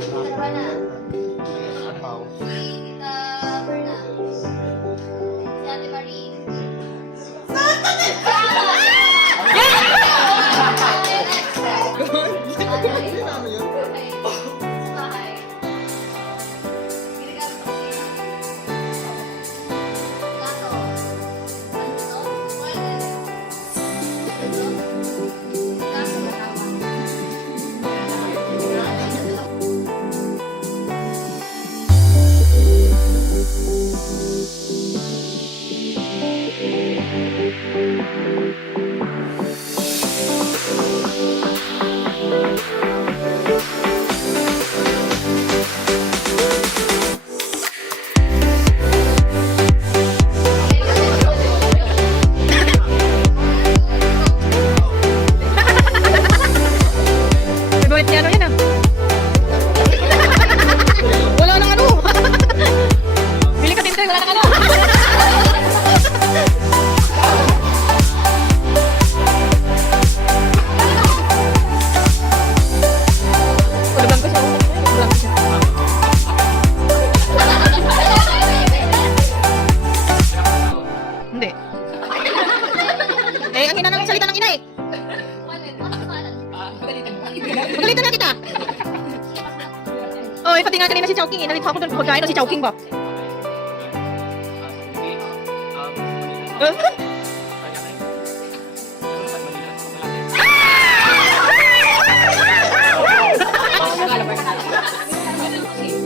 Dalawa na. Pau. Tita Berna. Si Ate Marie. Ano yun? Okay. Sa bahay. Ginagamit ko siya. Plato. Ano to? Toilet. Ito. Kaso larawan. Favorite niya ano yan ah. Wala nang ano. Bili ka tinte, wala nang ano. Kulang ko siya. Kulang ko siya. Hindi. Eh, ang ina ng salita ng ina eh. Pagalitan na kita. Oh, pati nga kanina si Chowking. Nalito ako doon pagkain o si Chowking ba?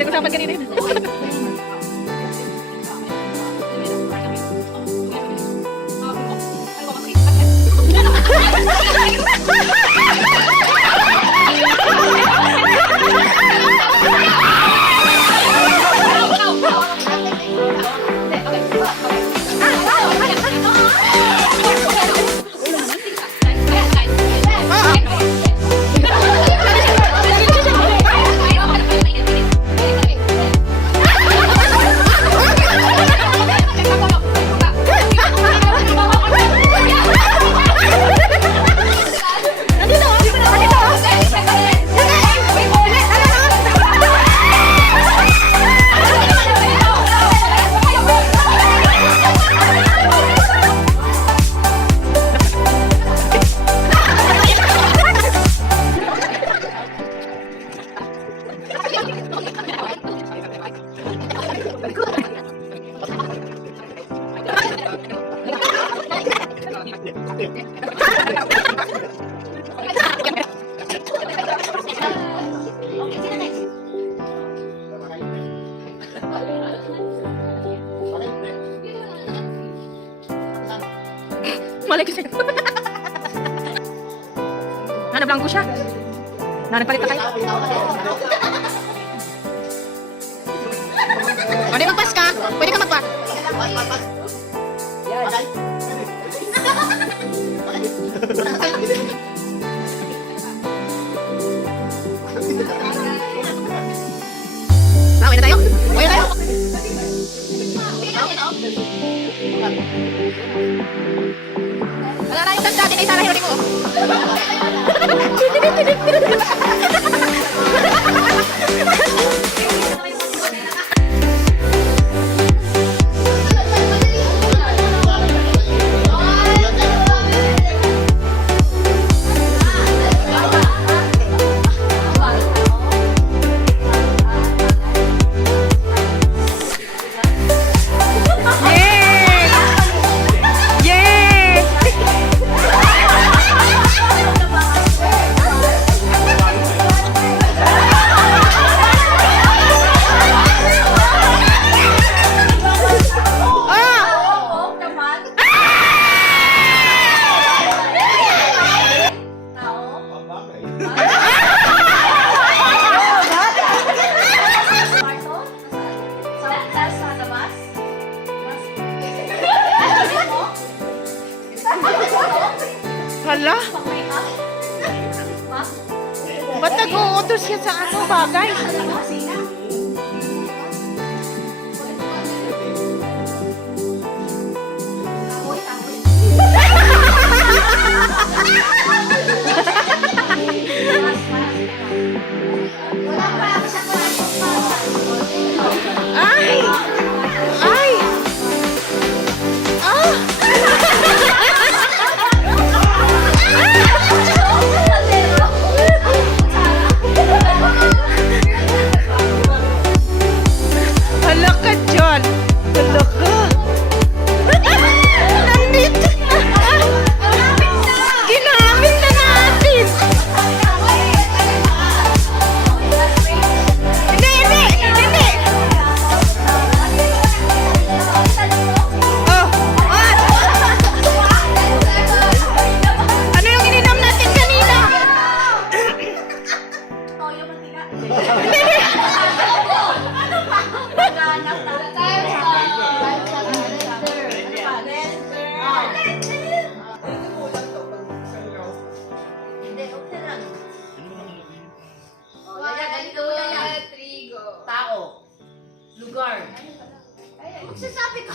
Nag-usapan kanina yun. Malay ko sa'yo. Nablanko siya. Nagpalit na kayo. Pwede magpas ka. Pwede ka magpas. Uwi na tayo. Uwi na tayo. Wala na yung ganda natin ay Sarah Heronimo. Hala? Ba't nag-uutos yan sa ano bagay? Wala pa ako sa Naghanap na. Times Hindi, okay lang. Oh, One, yaya, ganito two, yaya. three, go. Tao. Lugar. Magsasabi ko.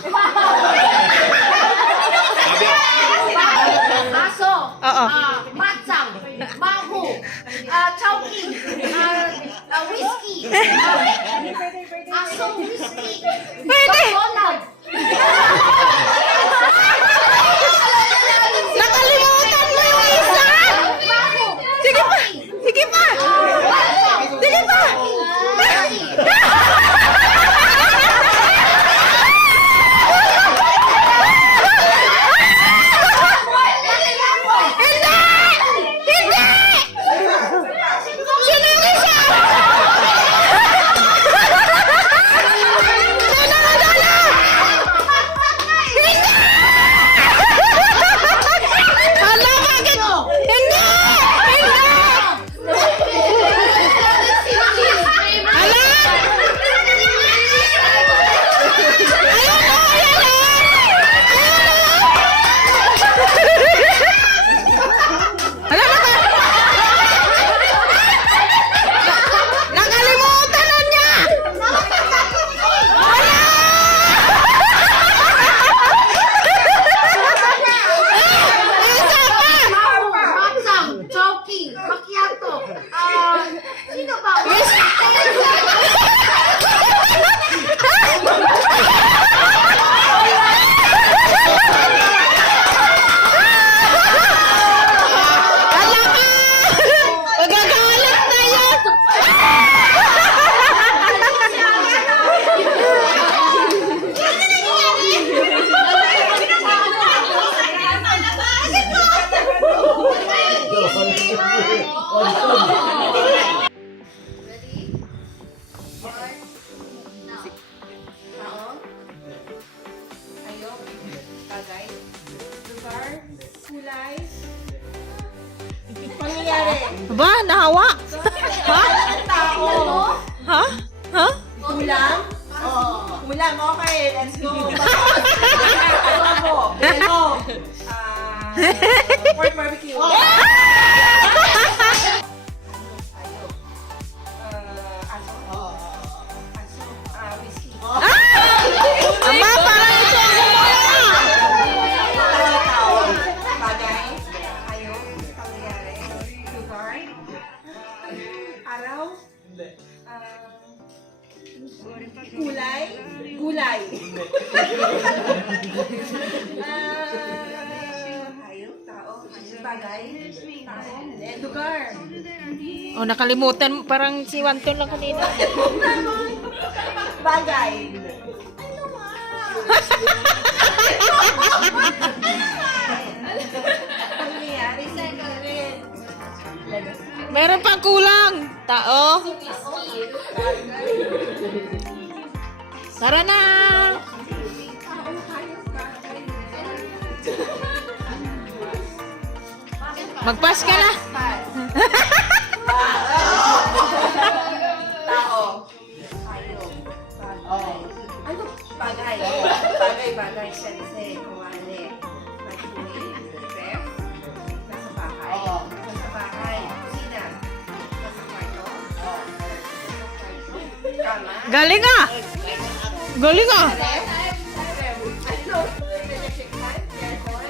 Aso. Oo. Matsang. Mango. Chowking. Whiskey. Aso, whiskey. Pwede! Donald. Nakalimutan mo yung isa! Mango. Sige pa! Sige pa! Sige pa! Hala, bakit? Hindi! Hindi! Hala! Hala, nakalimutan na niya! Isa pa! Matsang. Chowking. Macchiato. Sino ba? Hala ka! Magagalit na yan! Ready? One, now. Tao. Hayop. Bagay. Lugar. Kulay. Pangyayari. Ba, nahawa? Ha? Tao. Ha? Ha? Ulam. Ulam. Okay, let's go. Adobo. Belo. Pork barbecue. Whiskey. Ama, parang ito ang gumawa! Tao. Bagay. Hayop. Pangyayari. Lugar. Araw. Kulay. Gulay. Hayop. Tao. Bagay. Tao. Lugar. Oh, nakalimutan mo. Parang si Wanton lang kanina. Bagay. Pangyayari. Meron pang kulang. Tao. Tara na! Magpas ka na. Tao. Hayop. Bagay. Ano? Bagay. Bagay. Sense. Kuwali. Microwave. Ref. Nasa bahay. Nasa bahay. Kusina. Nasa kwarto. Kama. Galing ah! Galing ah! Ref. Ano? Electric fan. Aircon.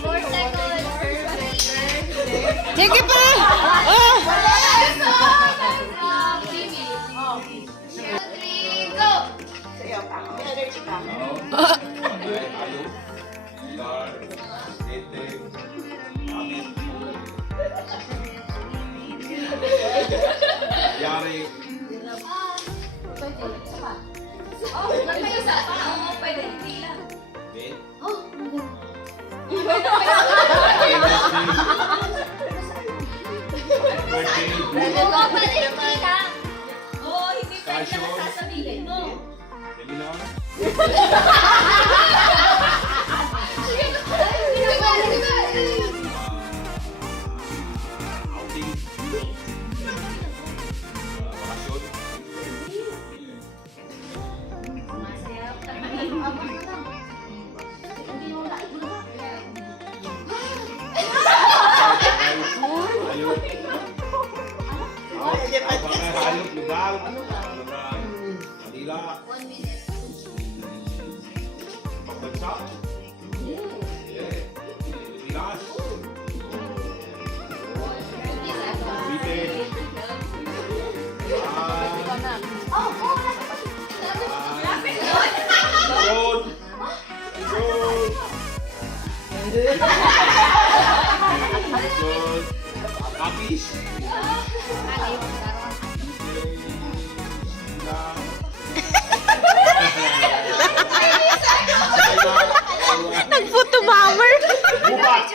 4 seconds. Sige pa! Oh! Jimmy. 2, 3, go! Sige, pa. May allergy ka. Ah, Yari. Oh, may isa pa. Oo, pwede. Hindi lang. Ben. Oh, Birthday. Oo, pwede. Hindi lang. Oo, hindi pwede na sasabihin mo. Ready na? Sige ba? Sige ba? Outing. Bakasyon. Masaya. Hayop. Hayop, lugar. Manila. 1 minute. Pagbansa. Pilas. Cavite. Road. Road. Road. Kapis. Nag-photo bomber. Bubat.